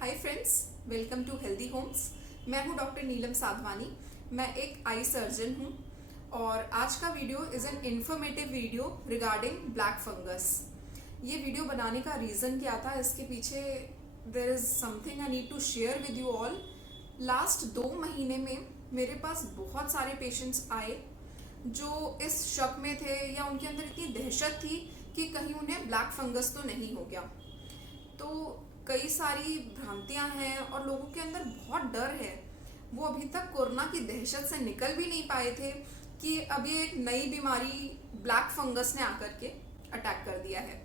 Hi friends, welcome to healthy homes. मैं हूं doctor नीलम साधवानी। मैं एक आई सर्जन हूं और आज का video is an informative video regarding black fungus. ये वीडियो बनाने का रीज़न क्या था, इसके पीछे there is something I need to share with you all. Last 2 महीने में मेरे पास बहुत सारे पेशेंट्स आए जो इस शक में थे या उनके अंदर इतनी दहशत थी कि कहीं उन्हें ब्लैक फंगस तो नहीं हो गया। तो कई सारी भ्रांतियां हैं और लोगों के अंदर बहुत डर है। वो अभी तक कोरोना की दहशत से निकल भी नहीं पाए थे कि अभी एक नई बीमारी ब्लैक फंगस ने आकर के अटैक कर दिया है।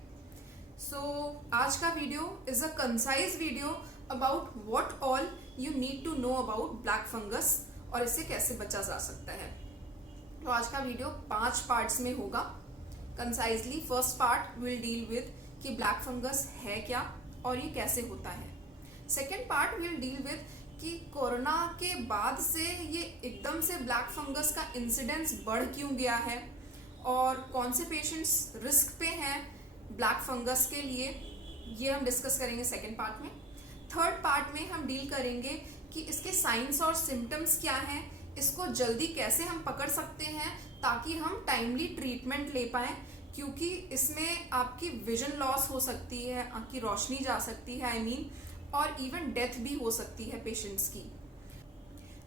सो आज का video is a concise video about what all you need to know about black fungus और इससे कैसे बचा जा सकता है। तो आज का वीडियो 5 पार्ट्स में होगा। Concisely first part will deal with कि ब्लैक फंगस है क्या और ये कैसे होता है। Second part will deal with कि कोरोना के बाद से ये एकदम से ब्लैक फंगस का इंसिडेंस बढ़ क्यों गया है और कौन से पेशेंट्स रिस्क पे हैं ब्लैक फंगस के लिए, ये हम डिस्कस करेंगे सेकेंड पार्ट में। थर्ड पार्ट में हम डील करेंगे कि इसके साइंस और सिम्टम्स क्या हैं, इसको जल्दी कैसे हम पकड़ सकते हैं ताकि हम टाइमली ट्रीटमेंट ले पाएँ, क्योंकि इसमें आपकी विजन लॉस हो सकती है, आपकी रोशनी जा सकती है और इवन डेथ भी हो सकती है पेशेंट्स की।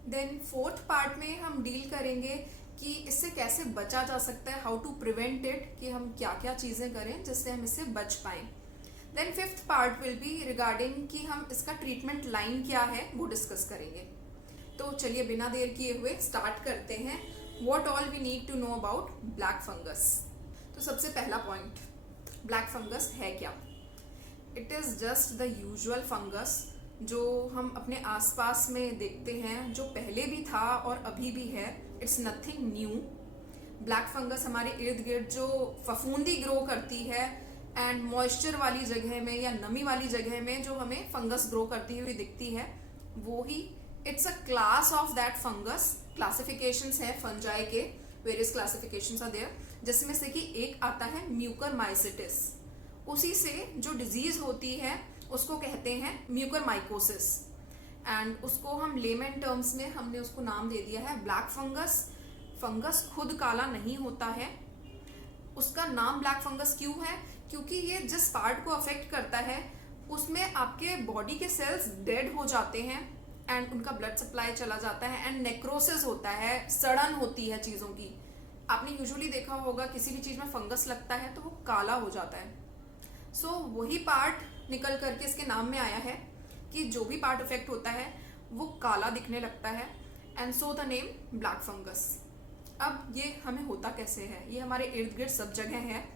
देन फोर्थ पार्ट में हम डील करेंगे कि इससे कैसे बचा जा सकता है, हाउ टू प्रिवेंट इट, कि हम क्या क्या चीज़ें करें जिससे हम इससे बच पाएँ। Then fifth part will be regarding कि हम इसका ट्रीटमेंट लाइन क्या है वो डिस्कस करेंगे। तो चलिए बिना देर किए हुए स्टार्ट करते हैं। What all we need to know about black fungus. तो सबसे पहला पॉइंट, ब्लैक फंगस है क्या। It is just the usual fungus जो हम अपने आसपास में देखते हैं, जो पहले भी था और अभी भी है। It's nothing new. Black fungus हमारे इर्द गिर्द जो फफूंदी ग्रो करती है एंड मॉइस्चर वाली जगह में या नमी वाली जगह में जो हमें फंगस ग्रो करती हुई दिखती है, वो ही it's a class of that fungus. Classifications है फंजाई के, वेरियस क्लासिफिकेशंस आर देयर, जिसमें से कि एक आता है म्यूकरमाइसिटिस। उसी से जो डिजीज होती है उसको कहते हैं म्यूकरमाइकोसिस एंड उसको हम लेमन टर्म्स में हमने उसको नाम दे दिया है ब्लैक फंगस। फंगस खुद काला नहीं होता है, उसका नाम ब्लैक फंगस क्यों है, क्योंकि ये जिस पार्ट को अफेक्ट करता है उसमें आपके बॉडी के सेल्स डेड हो जाते हैं एंड उनका ब्लड सप्लाई चला जाता है एंड नेक्रोसिस होता है, सड़न होती है चीज़ों की। आपने यूजुअली देखा होगा किसी भी चीज़ में फंगस लगता है तो वो काला हो जाता है। सो वही पार्ट निकल करके इसके नाम में आया है कि जो भी पार्ट इफेक्ट होता है वो काला दिखने लगता है and so the name black fungus. अब ये हमें होता कैसे है, ये हमारे इर्द गिर्द सब जगह है।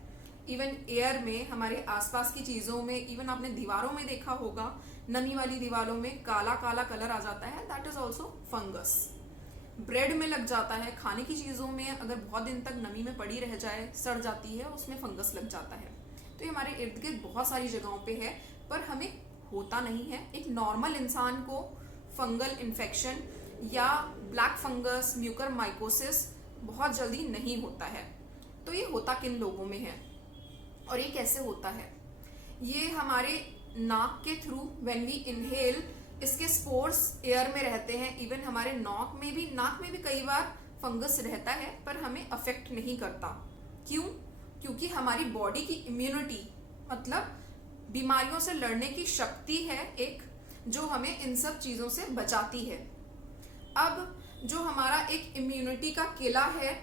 इवन एयर में, हमारे आसपास की चीज़ों में, इवन आपने दीवारों में देखा होगा, नमी वाली दीवारों में काला काला कलर आ जाता है, that is also fungus. Bread में लग जाता है, खाने की चीज़ों में अगर बहुत दिन तक नमी में पड़ी रह जाए, सड़ जाती है, उसमें फंगस लग जाता है। तो ये हमारे इर्द गिर्द बहुत सारी जगहों पे है पर हमें होता नहीं है। एक नॉर्मल इंसान को फंगल इन्फेक्शन या ब्लैक फंगस, म्यूकरमाइकोसिस बहुत जल्दी नहीं होता है। तो ये होता किन लोगों में है और ये कैसे होता है। ये हमारे नाक के थ्रू व्हेन वी इनहेल, इसके स्पोर्स एयर में रहते हैं। इवन हमारे नाक में भी कई बार फंगस रहता है पर हमें अफेक्ट नहीं करता। क्यों? क्योंकि हमारी बॉडी की इम्यूनिटी, मतलब बीमारियों से लड़ने की शक्ति है एक, जो हमें इन सब चीज़ों से बचाती है। अब जो हमारा एक इम्यूनिटी का किला है,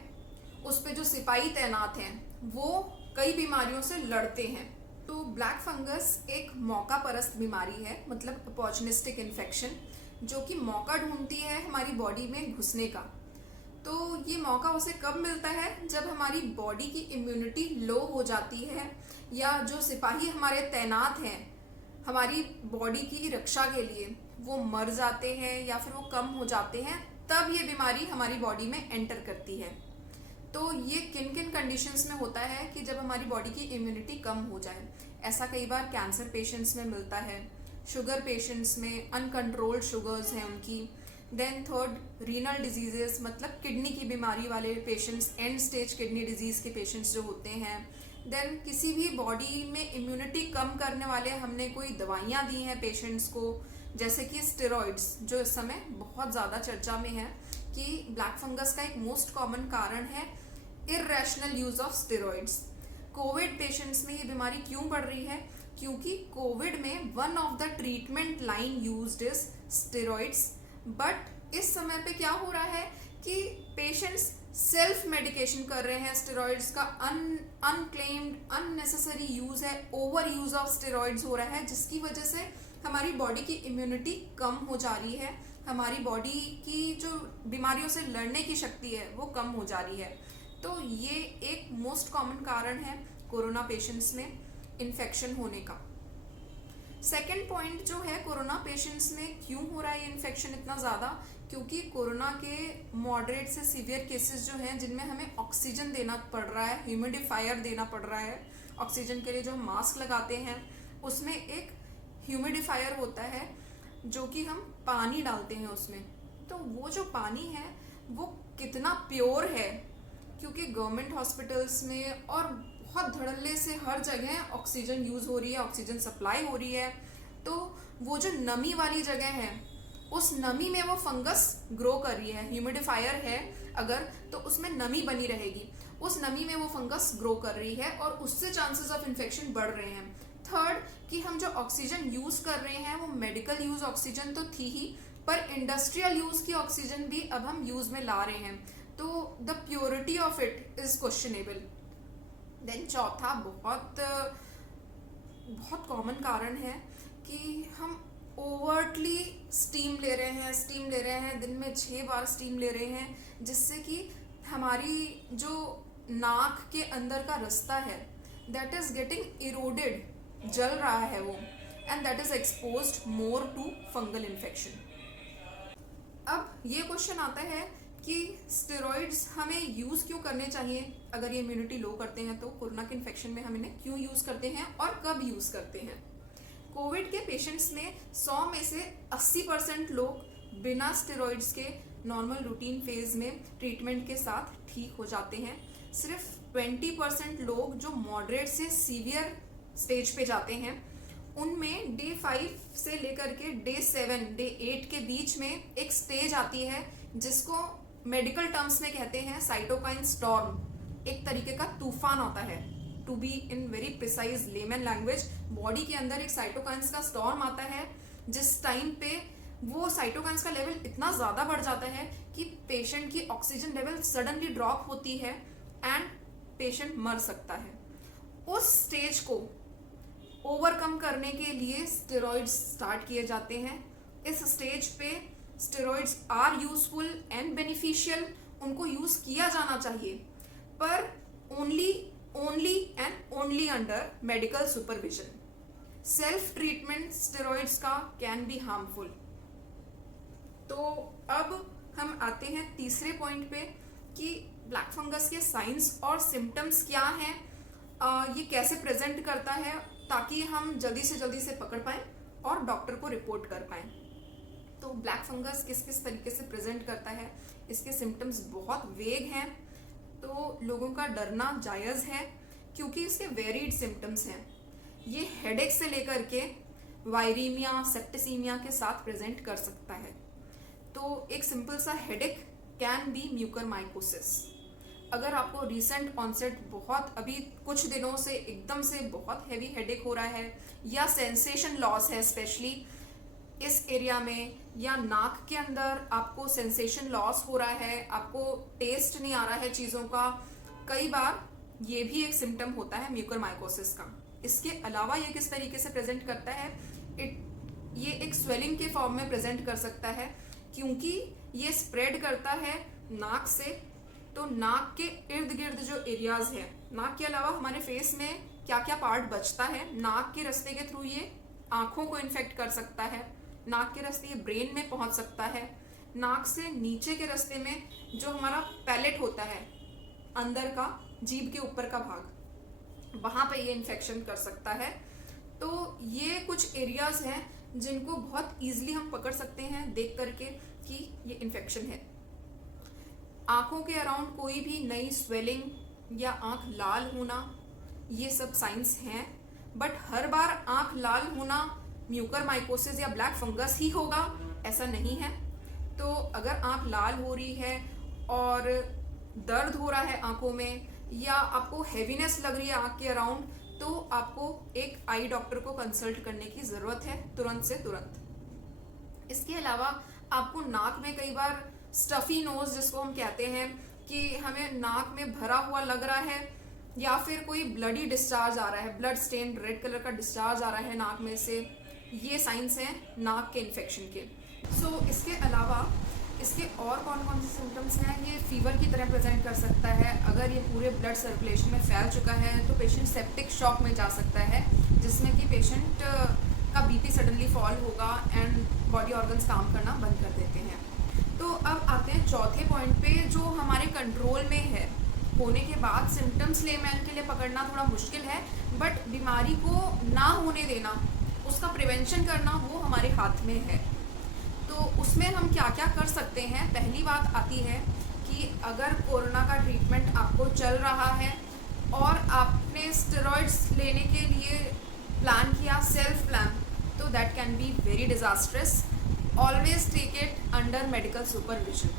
उस पे जो सिपाही तैनात हैं वो कई बीमारियों से लड़ते हैं। तो ब्लैक फंगस एक मौका परस्त बीमारी है, मतलब अपॉर्चुनिस्टिक इन्फेक्शन, जो कि मौका ढूंढती है हमारी बॉडी में घुसने का। तो ये मौका उसे कब मिलता है, जब हमारी बॉडी की इम्यूनिटी लो हो जाती है या जो सिपाही हमारे तैनात हैं हमारी बॉडी की रक्षा के लिए वो मर जाते हैं या फिर वो कम हो जाते हैं, तब ये बीमारी हमारी बॉडी में एंटर करती है। तो ये किन किन कंडीशंस में होता है कि जब हमारी बॉडी की इम्यूनिटी कम हो जाए। ऐसा कई बार कैंसर पेशेंट्स में मिलता है, शुगर पेशेंट्स में, अनकंट्रोल्ड शुगर्स हैं उनकी। देन थर्ड, रीनल डिजीजेस, मतलब किडनी की बीमारी वाले patients, and stage kidney disease के पेशेंट्स जो होते हैं, देन किसी भी बॉडी में इम्यूनिटी कम करने वाले हमने कोई दवाइयाँ दी हैं पेशेंट्स को, जैसे कि स्टेरॉइड्स, जो इस समय बहुत ज़्यादा चर्चा में है कि ब्लैक फंगस का एक मोस्ट कॉमन कारण है irrational use of steroids. Covid patients में ये बीमारी क्यों बढ़ रही है? क्योंकि कोविड में one of the treatment line used is steroids. But इस समय पे क्या हो रहा है कि पेशेंट्स सेल्फ मेडिकेशन कर रहे हैं। स्टेरॉइड्स का अनक्लेम्ड अननेसेसरी यूज है, ओवर यूज ऑफ स्टेरॉइड्स हो रहा है, जिसकी वजह से हमारी बॉडी की इम्यूनिटी कम हो जा रही है, हमारी बॉडी की जो बीमारियों से लड़ने की शक्ति है वो कम हो जा रही है। तो ये एक मोस्ट कॉमन कारण है कोरोना पेशेंट्स में इन्फेक्शन होने का। सेकेंड पॉइंट जो है, कोरोना पेशेंट्स में क्यों हो रहा है ये इन्फेक्शन इतना ज़्यादा? क्योंकि कोरोना के मॉडरेट से सीवियर केसेस जो हैं जिनमें हमें ऑक्सीजन देना पड़ रहा है, ह्यूमिडिफायर देना पड़ रहा है। ऑक्सीजन के लिए जो हम मास्क लगाते हैं उसमें एक ह्यूमिडिफायर होता है जो कि हम पानी डालते हैं उसमें। तो वो जो पानी है वो कितना प्योर है, क्योंकि गवर्नमेंट हॉस्पिटल्स में और बहुत धड़ल्ले से हर जगह ऑक्सीजन यूज़ हो रही है, ऑक्सीजन सप्लाई हो रही है। तो वो जो नमी वाली जगह है उस नमी में वो फंगस ग्रो कर रही है। ह्यूमिडिफायर है अगर, तो उसमें नमी बनी रहेगी, उस नमी में वो फंगस ग्रो कर रही है और उससे चांसेस ऑफ इन्फेक्शन बढ़ रहे हैं। थर्ड, कि हम जो ऑक्सीजन यूज़ कर रहे हैं वो मेडिकल यूज़ ऑक्सीजन तो थी ही, पर इंडस्ट्रियल यूज़ की ऑक्सीजन भी अब हम यूज़ में ला रहे हैं, तो the purity of it is questionable. Then चौथा बहुत कॉमन कारण है कि हम ओवरटली स्टीम ले रहे हैं दिन में 6 बार स्टीम ले रहे हैं, जिससे कि हमारी जो नाक के अंदर का रास्ता है दैट इज गेटिंग इरोडेड, जल रहा है वो, and that is exposed more to fungal infection. अब ये क्वेश्चन आता है कि स्टेरॉइड्स हमें यूज़ क्यों करने चाहिए अगर ये इम्यूनिटी लो करते हैं? तो कोरोना के इन्फेक्शन में हम इन्हें क्यों यूज़ करते हैं और कब यूज़ करते हैं? कोविड के पेशेंट्स में 100 में से 80% लोग बिना स्टेरॉइड्स के नॉर्मल रूटीन फेज में ट्रीटमेंट के साथ ठीक हो जाते हैं। सिर्फ 20% लोग जो मॉडरेट से सीवियर स्टेज पे जाते हैं, उनमें डे 5 से लेकर के डे 7 डे 8 के बीच में एक स्टेज आती है जिसको मेडिकल टर्म्स में कहते हैं साइटोकाइन स्टॉर्म। एक तरीके का तूफान आता है, to be in very precise layman language. Body के अंदर एक साइटोकाइंस का स्टॉर्म आता है जिस टाइम पे वो साइटोकाइंस का लेवल इतना ज़्यादा बढ़ जाता है कि पेशेंट की ऑक्सीजन लेवल सडनली ड्रॉप होती है एंड पेशेंट मर सकता है। उस स्टेज को ओवरकम करने के लिए स्टेरॉइड्स स्टार्ट किए जाते हैं। इस स्टेज पे steroids are useful and beneficial, उनको यूज किया जाना चाहिए, पर only and only under medical supervision. Self treatment steroids का कैन बी हार्मफुल। तो अब हम आते हैं तीसरे पॉइंट पे कि ब्लैक फंगस के साइंस और सिम्टम्स क्या हैं, ये कैसे प्रेजेंट करता है, ताकि हम जल्दी से पकड़ पाएं और डॉक्टर को रिपोर्ट कर पाएं। तो ब्लैक फंगस किस किस तरीके से प्रेजेंट करता है, इसके सिम्टम्स बहुत वेग हैं, तो लोगों का डरना जायज़ है क्योंकि इसके वेरिड सिम्टम्स हैं। ये हेडेक से लेकर के वायरीमिया, सेप्टिसीमिया के साथ प्रेजेंट कर सकता है। तो एक सिंपल सा हेडेक कैन बी म्यूकरमाइकोसिस। अगर आपको रिसेंट ऑनसेट बहुत अभी कुछ दिनों से एकदम से बहुत हैवी हेडेक हो रहा है या सेंसेशन लॉस है स्पेशली इस एरिया में, या नाक के अंदर आपको सेंसेशन लॉस हो रहा है, आपको टेस्ट नहीं आ रहा है चीज़ों का, कई बार ये भी एक सिम्टम होता है म्यूकरमाइकोसिस का। इसके अलावा ये किस तरीके से प्रेजेंट करता है, ये एक स्वेलिंग के फॉर्म में प्रेजेंट कर सकता है क्योंकि ये स्प्रेड करता है नाक से। तो नाक के इर्द गिर्द जो एरियाज है, नाक के अलावा हमारे फेस में क्या क्या पार्ट बचता है, नाक के रास्ते के थ्रू ये आंखों को इन्फेक्ट कर सकता है, नाक के रास्ते ये ब्रेन में पहुंच सकता है, नाक से नीचे के रास्ते में जो हमारा पैलेट होता है अंदर का, जीभ के ऊपर का भाग, वहां पे ये इन्फेक्शन कर सकता है। तो ये कुछ एरियाज हैं जिनको बहुत इजीली हम पकड़ सकते हैं देख करके कि ये इन्फेक्शन है। आंखों के अराउंड कोई भी नई स्वेलिंग या आंख लाल होना, ये सब साइंस हैं, बट हर बार आंख लाल होना म्यूकरमाइकोसिस या ब्लैक फंगस ही होगा ऐसा नहीं है। तो अगर आंख लाल हो रही है और दर्द हो रहा है आंखों में, या आपको हेवीनेस लग रही है आंख के अराउंड, तो आपको एक आई डॉक्टर को कंसल्ट करने की ज़रूरत है तुरंत से तुरंत। इसके अलावा आपको नाक में कई बार स्टफी नोज जिसको हम कहते हैं कि हमें नाक में भरा हुआ लग रहा है, या फिर कोई ब्लडी डिस्चार्ज आ रहा है, ब्लड स्टेन रेड कलर का डिस्चार्ज आ रहा है नाक में से, ये साइंस हैं नाक के इन्फेक्शन के। इसके अलावा इसके और कौन कौन से सिम्टम्स हैं, ये फीवर की तरह प्रेजेंट कर सकता है। अगर ये पूरे ब्लड सर्कुलेशन में फैल चुका है तो पेशेंट सेप्टिक शॉक में जा सकता है, जिसमें कि पेशेंट का बीपी सडनली फॉल होगा एंड बॉडी ऑर्गन्स काम करना बंद कर देते हैं। तो अब आते हैं चौथे पॉइंट पे, जो हमारे कंट्रोल में है। होने के बाद सिम्टम्स लेमैन के लिए पकड़ना थोड़ा मुश्किल है, बट बीमारी को ना होने देना, उसका प्रिवेंशन करना, वो हमारे हाथ में है। तो उसमें हम क्या क्या कर सकते हैं। पहली बात आती है कि अगर कोरोना का ट्रीटमेंट आपको चल रहा है और आपने स्टेरॉइड्स लेने के लिए प्लान किया, सेल्फ प्लान, तो that can be very disastrous. Always take it under medical supervision.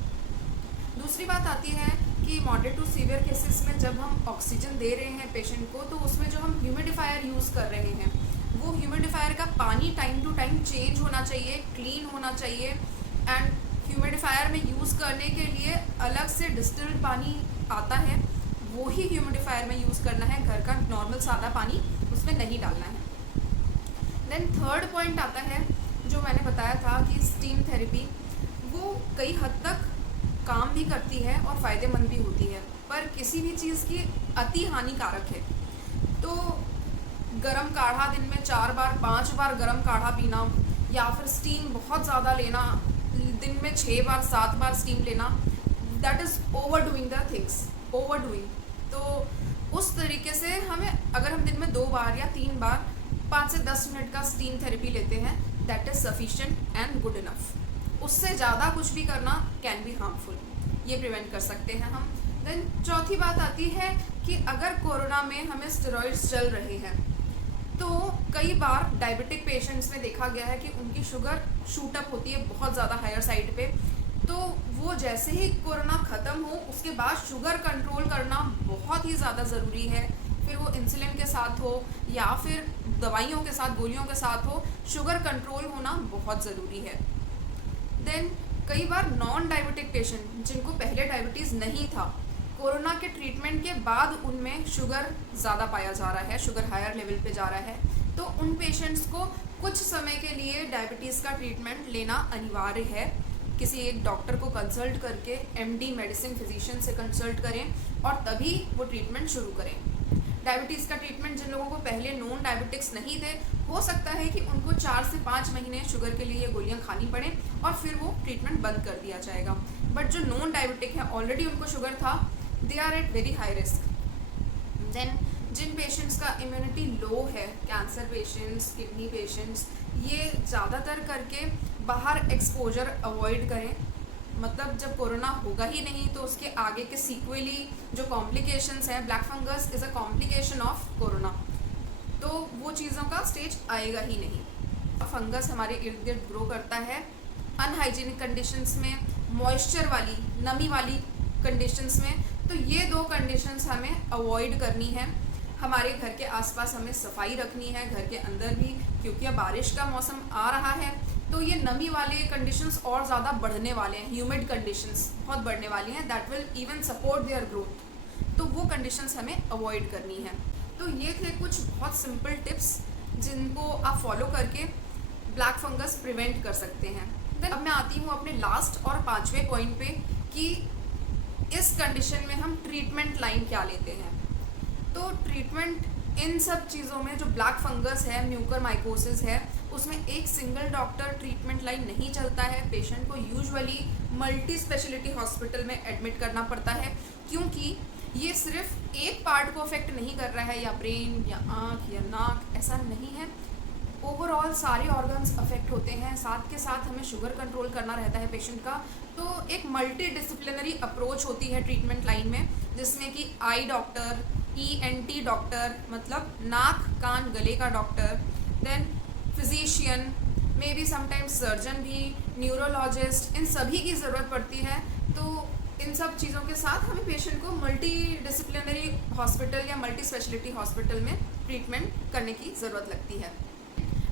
दूसरी बात आती है कि मॉडरेट टू सीवियर केसेस में जब हम ऑक्सीजन दे रहे हैं पेशेंट को, तो उसमें जो हम ह्यूमिडिफायर यूज़ कर रहे हैं, वो ह्यूमिडिफायर का पानी टाइम टू टाइम चेंज होना चाहिए, क्लीन होना चाहिए। एंड ह्यूमिडिफायर में यूज़ करने के लिए अलग से डिस्टिल्ड पानी आता है, वो ही ह्यूमिडिफायर में यूज़ करना है, घर का नॉर्मल सादा पानी उसमें नहीं डालना है। देन थर्ड पॉइंट आता है जो मैंने बताया था कि स्टीम थेरेपी, वो कई हद तक काम भी करती है और फ़ायदेमंद भी होती है, पर किसी भी चीज़ की अति हानिकारक है। तो गरम काढ़ा दिन में 4 बार 5 बार गरम काढ़ा पीना, या फिर स्टीम बहुत ज़्यादा लेना, दिन में 6 बार 7 बार स्टीम लेना, that is over doing the things, over doing. तो उस तरीके से हमें, अगर हम दिन में 2 बार या 3 बार 5 से 10 मिनट का स्टीम थेरेपी लेते हैं, that is sufficient and good enough. उससे ज़्यादा कुछ भी करना कैन बी हार्मफुल, ये प्रिवेंट कर सकते हैं हम। देन चौथी बात आती है कि अगर कोरोना में हमें स्टेरॉइड्स चल रहे हैं, तो कई बार डायबिटिक पेशेंट्स में देखा गया है कि उनकी शुगर शूट अप होती है बहुत ज़्यादा हायर साइड पे। तो वो जैसे ही कोरोना ख़त्म हो, उसके बाद शुगर कंट्रोल करना बहुत ही ज़्यादा ज़रूरी है। फिर वो इंसुलिन के साथ हो या फिर दवाइयों के साथ, गोलियों के साथ हो, शुगर कंट्रोल होना बहुत ज़रूरी है। देन कई बार नॉन डायबिटिक पेशेंट, जिनको पहले डायबिटीज़ नहीं था, कोरोना के ट्रीटमेंट के बाद उनमें शुगर ज़्यादा पाया जा रहा है, शुगर हायर लेवल पे जा रहा है, तो उन पेशेंट्स को कुछ समय के लिए डायबिटीज़ का ट्रीटमेंट लेना अनिवार्य है। किसी एक डॉक्टर को कंसल्ट करके, एमडी मेडिसिन फिजिशियन से कंसल्ट करें और तभी वो ट्रीटमेंट शुरू करें। डायबिटीज़ का ट्रीटमेंट जिन लोगों को पहले नॉन डायबिटिक्स नहीं थे, हो सकता है कि उनको 4 से 5 महीने शुगर के लिए गोलियां खानी पड़े और फिर वो ट्रीटमेंट बंद कर दिया जाएगा। बट जो नॉन डायबिटिक है, ऑलरेडी उनको शुगर था, they are at very high risk. Then जिन पेशेंट्स का इम्यूनिटी लो है, कैंसर पेशेंट्स, किडनी पेशेंट्स, ये ज़्यादातर करके बाहर एक्सपोजर अवॉइड करें। मतलब जब कोरोना होगा ही नहीं तो उसके आगे के सीक्वली जो कॉम्प्लिकेशंस हैं, black fungus is a complication of corona, तो वो चीज़ों का स्टेज आएगा ही नहीं। फंगस हमारे इर्द गिर्द ग्रो करता है अनहाइजीनिक कंडीशंस में, मॉइस्चर वाली, नमी वाली कंडीशंस में। तो ये 2 कंडीशंस हमें अवॉइड करनी है। हमारे घर के आसपास हमें सफाई रखनी है, घर के अंदर भी, क्योंकि अब बारिश का मौसम आ रहा है, तो ये नमी वाले कंडीशंस और ज़्यादा बढ़ने वाले हैं, ह्यूमिड कंडीशंस बहुत बढ़ने वाली हैं, that will even support their growth. तो वो कंडीशंस हमें अवॉइड करनी है। तो ये थे कुछ बहुत सिंपल टिप्स जिनको आप फॉलो करके ब्लैक फंगस प्रिवेंट कर सकते हैं। देन अब मैं आती हूँ अपने लास्ट और 5वें पॉइंट पे कि इस कंडीशन में हम ट्रीटमेंट लाइन क्या लेते हैं। तो ट्रीटमेंट इन सब चीज़ों में, जो ब्लैक फंगस है, म्यूकरमाइकोसिस है, उसमें एक सिंगल डॉक्टर ट्रीटमेंट लाइन नहीं चलता है। पेशेंट को यूजुअली मल्टी स्पेशलिटी हॉस्पिटल में एडमिट करना पड़ता है, क्योंकि ये सिर्फ एक पार्ट को अफेक्ट नहीं कर रहा है, या ब्रेन या आँख या नाक, ऐसा नहीं है। ओवरऑल सारे ऑर्गन्स अफेक्ट होते हैं। साथ के साथ हमें शुगर कंट्रोल करना रहता है पेशेंट का। तो एक मल्टी डिसिप्लिनरी अप्रोच होती है ट्रीटमेंट लाइन में, जिसमें कि आई डॉक्टर, ENT डॉक्टर मतलब नाक कान गले का doctor, then physician, may be sometimes surgeon भी, न्यूरोलॉजिस्ट, इन सभी की ज़रूरत पड़ती है। तो इन सब चीज़ों के साथ हमें पेशेंट को मल्टी डिसिप्लिनरी हॉस्पिटल या मल्टी स्पेशलिटी हॉस्पिटल में ट्रीटमेंट करने की ज़रूरत लगती है।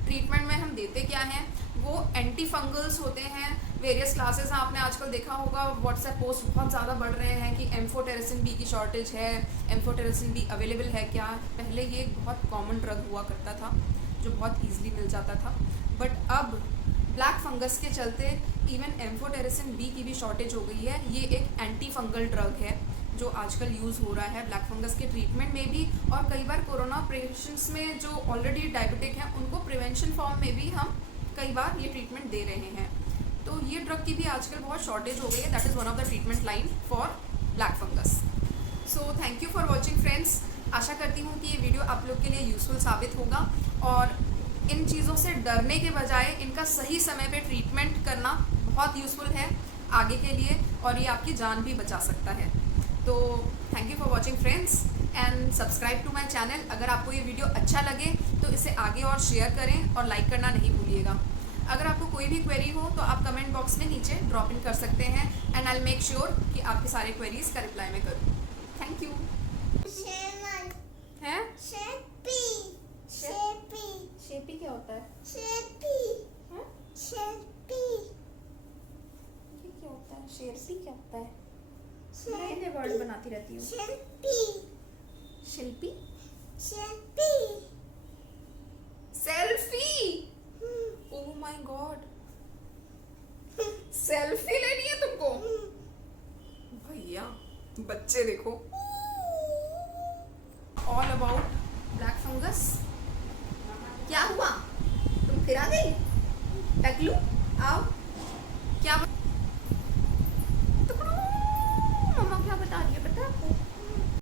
ट्रीटमेंट में हम देते क्या हैं, वो एंटी फंगल्स होते हैं। वेरियस क्लासेस हैं, आपने आजकल देखा होगा व्हाट्सएप पोस्ट बहुत ज़्यादा बढ़ रहे हैं कि एम्फोटेरेसिन बी की शॉर्टेज है, एम्फोटेरेसिन बी अवेलेबल है क्या। पहले ये एक बहुत कॉमन ड्रग हुआ करता था जो बहुत ईजिली मिल जाता था, बट अब ब्लैक फंगस के चलते इवन एम्फोटेरेसिन बी की भी शॉर्टेज हो गई है। ये एक एंटी फंगल ड्रग है जो आजकल यूज़ हो रहा है ब्लैक फंगस के ट्रीटमेंट में भी, और कई बार कोरोना पेशेंट्स में जो ऑलरेडी डायबिटिक हैं उनको प्रिवेंशन फॉर्म में भी हम कई बार ये ट्रीटमेंट दे रहे हैं। तो ये ड्रग की भी आजकल बहुत शॉर्टेज हो गई है। That is one of the treatment line for black fungus. So thank you for watching friends. आशा करती हूँ कि ये वीडियो आप लोग के लिए यूज़फुल साबित होगा और इन चीज़ों से डरने के बजाय इनका सही समय पे ट्रीटमेंट करना बहुत यूज़फुल है आगे के लिए, और ये आपकी जान भी बचा सकता है। तो thank you for watching friends and subscribe to my channel. अगर आपको ये वीडियो अच्छा लगे तो इसे आगे और शेयर करें और लाइक करना नहीं भूलिएगा। अगर आपको कोई भी क्वेरी हो तो आप कमेंट बॉक्स में नीचे ड्रॉप इन कर सकते हैं and I will make sure कि आपके सारे क्वेरीज का रिप्लाई मैं करूँ। Thank you. है शेपी क्या होता है? हैं? ये क्या होता है? शेरपी क्या होता है? नए नए वर्ड बनाती रहती हूँ। Shilpi selfie. Oh my God, selfie लेनी है तुमको? भैया बच्चे देखो। All about black fungus. क्या हुआ? तुम फिर आ गई? टकलू आओ। क्या